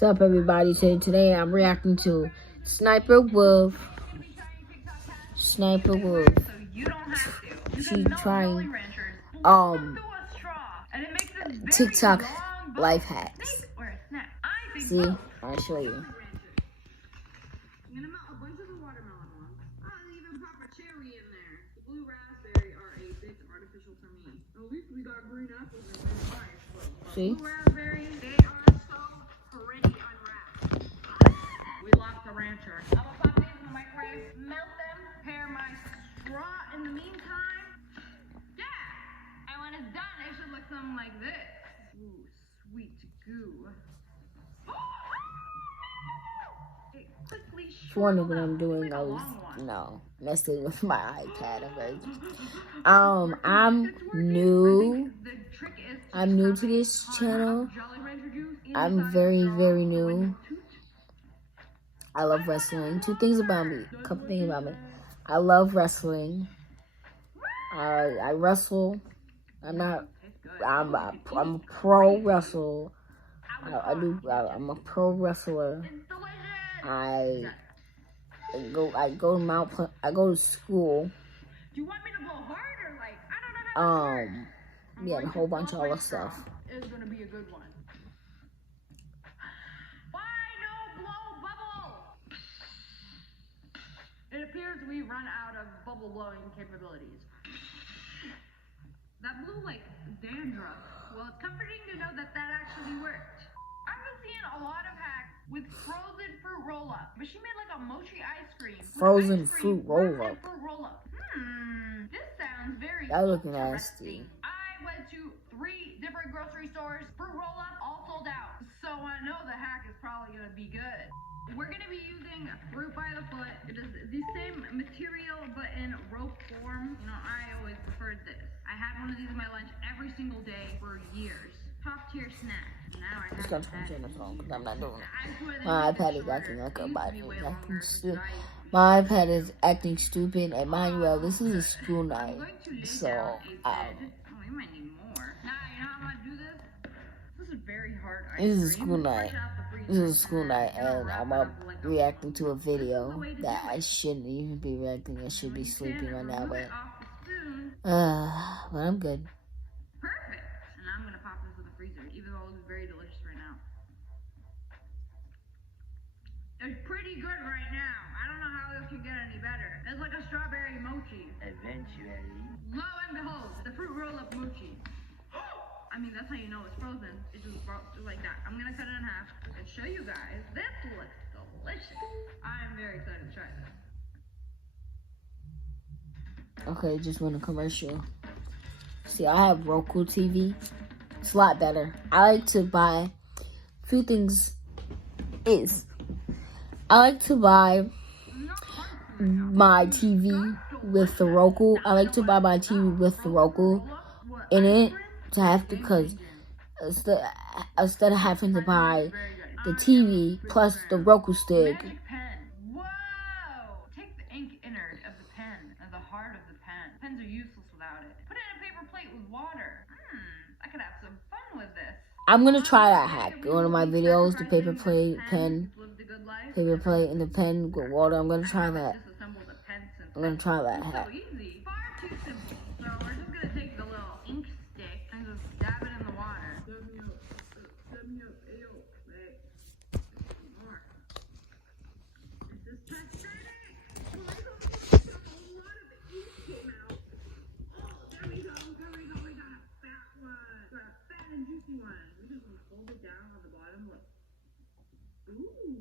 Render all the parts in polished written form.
What's up, everybody? So today I'm reacting to Sniper Wolf. Sniper Wolf. She trying TikTok life hacks. See, I'll show you. I'm gonna melt a bunch of the watermelon ones. I'll even pop a cherry in there. The blue raspberry are a bit artificial for me. At least we got green apples in there. See? Blue raspberry, they are so pretty unwrapped. We lost the rancher. I will pop these in the microwave, melt them, prepare my straw in the meantime. Yeah! And when it's done, it should look something like this. Ooh, sweet goo. If you wonder what I'm doing, I was messing with my iPad. I'm new. I'm new to this channel. I'm very, very new. I love wrestling. A couple things about me. I love wrestling. I wrestle. I'm a pro wrestler. I'm a pro wrestler. I go to school. Do you want me to blow hard or like I don't know? Yeah, and a whole bunch of other stuff. Is gonna be a good one. Why no blow bubble? It appears we run out of bubble blowing capabilities. That blew like dandruff. Well, it's comforting to know that that actually worked. I've been seeing a lot of hacks with frozen fruit roll-up, but she made like a mochi ice cream. Frozen fruit roll-up. This sounds very that look interesting. nasty. I went to 3 different grocery stores. Fruit roll-up all sold out. So I know the hack is probably gonna be good. We're gonna be using fruit by the foot. It is the same material but in rope form. You know, I always preferred this. I had one of these in my lunch every single day for years. Top tier snack. Now I have because I'm not doing it. My iPad is acting like a My iPad is acting stupid, and mind you, this is a school night, so you might need more. Now you know how I'm gonna do this? This is very hard. This is a school night. This is a school night, and I'm up reacting to a video that I shouldn't even be reacting. I should be sleeping right now, but I'm good. Perfect. And I'm gonna pop this in the freezer, even though it's very delicious right now. It's pretty good right now. I don't know how this can get any better. It's like a strawberry mochi. Eventually. Lo and behold, the fruit roll-up mochi. I mean, that's how you know it's frozen. It's just like that. I'm gonna cut it in half and show you guys. This looks delicious. I am very excited to try this. Okay, just went a commercial. See, I have Roku TV. It's a lot better. I like to buy a few things. I like to buy my TV with the Roku. I like to buy my TV with the Roku in it to have to, because instead of having to buy the TV plus the Roku stick. Whoa! Take the ink innard of the pen and the heart of the pen. Pens are useless without it. Put it in a paper plate with water. I could have some fun with this. I'm gonna try that hack. One of my videos, the paper plate, pen, paper plate, and the pen with water. I'm gonna try that. I'm gonna try that hack. So easy. Far too simple. So we're just gonna take the little ink stick and just dab it in the water. This is pathetic. A lot of the ink came out. There we go. We got a fat one. Got a fat and juicy one. We just hold it down on the bottom. Look. Ooh.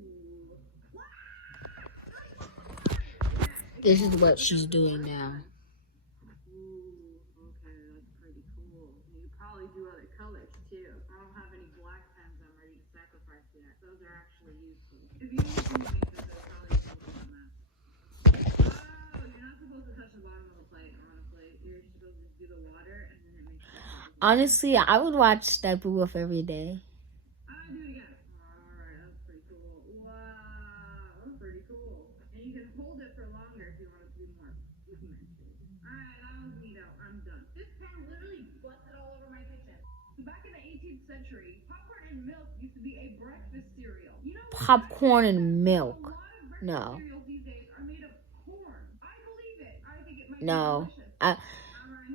This is what she's doing now. Ooh, okay, that's pretty cool. You could probably do other colors too. I don't have any black pens I'm ready to sacrifice yet. Those are actually useful. If you need to make this, they're probably useful on that. Oh, you're not supposed to touch the bottom of the plate or on a plate. You're supposed to just do the water and then it makes it. Honestly, I would watch Sniper Wolf every day. Do it again. Alright, that's pretty cool. Wow, that's pretty cool. And you can hold it for longer if you want it to be more pigmented. Alright, that was neato. I'm done. This pan literally busted all over my kitchen. Back in the 18th century, popcorn and milk used to be a breakfast cereal. popcorn and milk. No. Cereals these days are made of corn. I believe it. I think it might No. be delicious.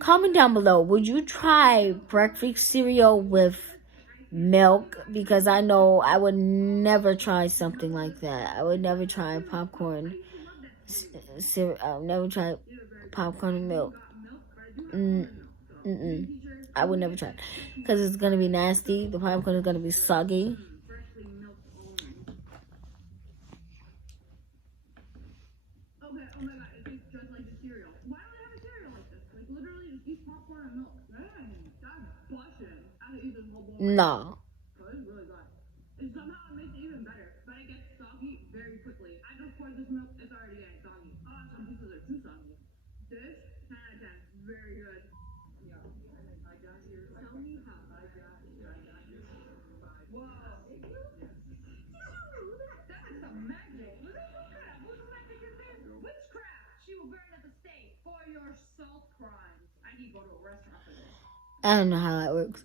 Comment down below. Would you try breakfast cereal with milk? Because I know I would never try something like that. I would never try popcorn cereal. I would never try popcorn and milk. I would never try it. Because it's going to be nasty. The popcorn is going to be soggy. Okay, oh my god, it tastes just like the cereal. Why don't they have a cereal like this? Like, literally just eat popcorn and milk. Dang, that's busting. I could eat this whole bowl. No. Oh, it's really good. And somehow it makes it even better. But it gets soggy very quickly. I just poured this milk, it's already getting soggy. Oh, some pieces are too soggy. This, 10 out of 10. Very good. Yeah. I got you. Tell me how. I got you. Whoa. That is some magic. What magic is this? Witchcraft. She will burn at the stake for your salt crimes. I need to go to a restaurant for this. I don't know how that works.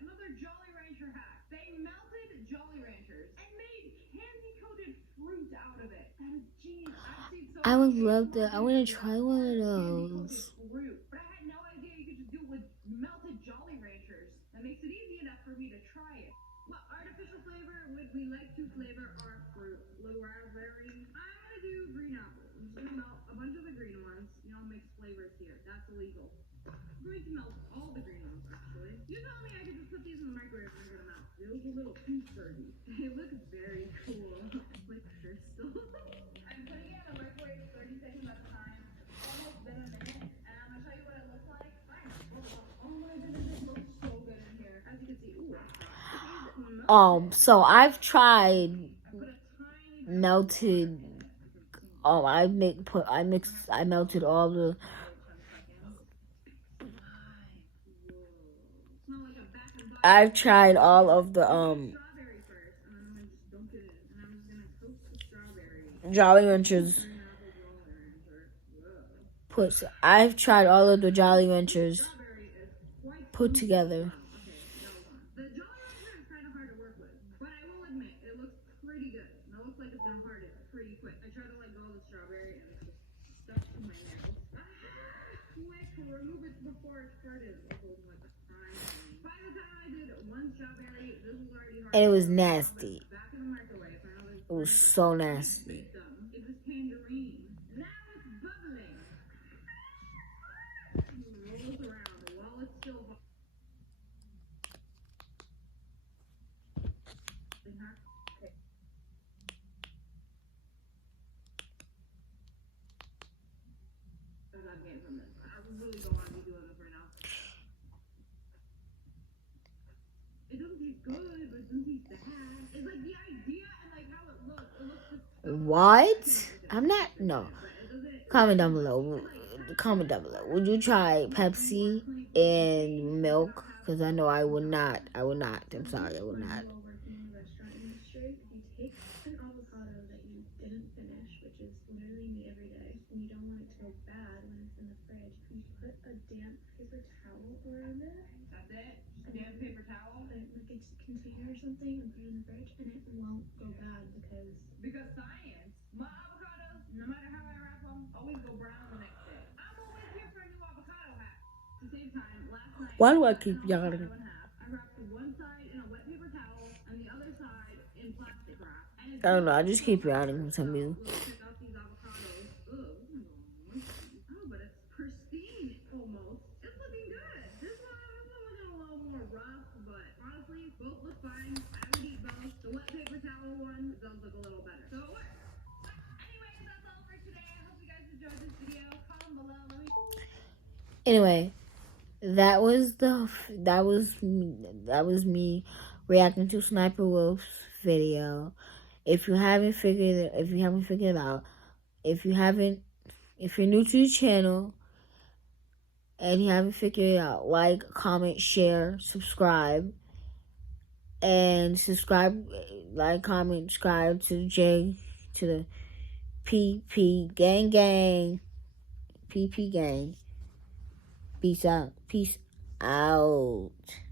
Another Jolly Rancher hack. They melted Jolly Ranchers and made candy-coated fruit out of it. That is genius. I've seen so I would many love that. I want to candy-coated try one of those. fruit, but I had no idea you could just do it with melted Jolly Ranchers. That makes it easy enough for me to try it. What artificial flavor would we like to flavor our fruit? Blue raspberry. I'm gonna do green apple. I'm just gonna melt a bunch of the green ones. You know, mix flavors here. That's illegal. I'm going to melt all the green ones, actually. You tell me I could just put these in the microwave and they're gonna melt. They look a little too sturdy. They look very cool. Like crystal. I'm putting it in the microwave 30 seconds at a time. It's almost been a minute, and I'm gonna tell you what it looks like. Oh my goodness, it looks so good in here. As you can see, So I've tried I put a tiny melted. I melted all the. smell like a back and body. I've tried all of the Strawberry first, and then I'm gonna just dunk it in, and I'm just gonna toast the strawberry. Jolly Ranchers. I've tried all of the Jolly Ranchers Strawberry is quite put together. the Jolly Rancher is kind of hard to work with, but I will admit it looks pretty good. It looks like it's gonna harden pretty quick. I tried to let go of the strawberry and it's just stuck to my nails. Quick, remove it before it started. It was like a crime scene. By the time I did one strawberry, this was already hard. And it was nasty. Back in the microwave for another. It was so nasty. It was tangerine. Now it's bubbling. Roll this around while it's still hot. I'm getting from this. I really don't want to be doing this right now. It doesn't taste good, but it doesn't taste bad. It's like the idea and like how it looks. It looks just What? I'm not. No. Comment down below. Comment down below. Would you try Pepsi and milk? Because I know I would not. I would not. I'm sorry. I would not. Working in the restaurant industry, if you take an avocado that you didn't finish, which is literally me every day, and you don't want it to go bad when it's in the fridge, you put a damp paper towel around it, That's it. Just damn paper towel. like a container or something, and put it in the fridge, and it won't go bad Because science. My avocados, no matter how I wrap them, always go brown the next day. I'm always here for a new avocado hack. To save time, last night. Why do I keep I cut yawning? avocado in half. I wrapped one side in a wet paper towel and the other side in plastic wrap. And I don't know. I just keep yawning for some reason. We'll pick out these avocados. Oh, but it's pristine almost. It's looking good. This one looking a little more rough, but honestly, both look fine. I would eat both. The wet paper towel one does look a little better. So it works. Anyways, that's all for today. I hope you guys enjoyed this video. Comment below. Let me. Anyway, that was me reacting to Sniper Wolf's video. If you're new to the channel and you haven't figured it out, like, comment, share, subscribe, and subscribe to the PP gang gang. PP gang. Peace out. Peace out.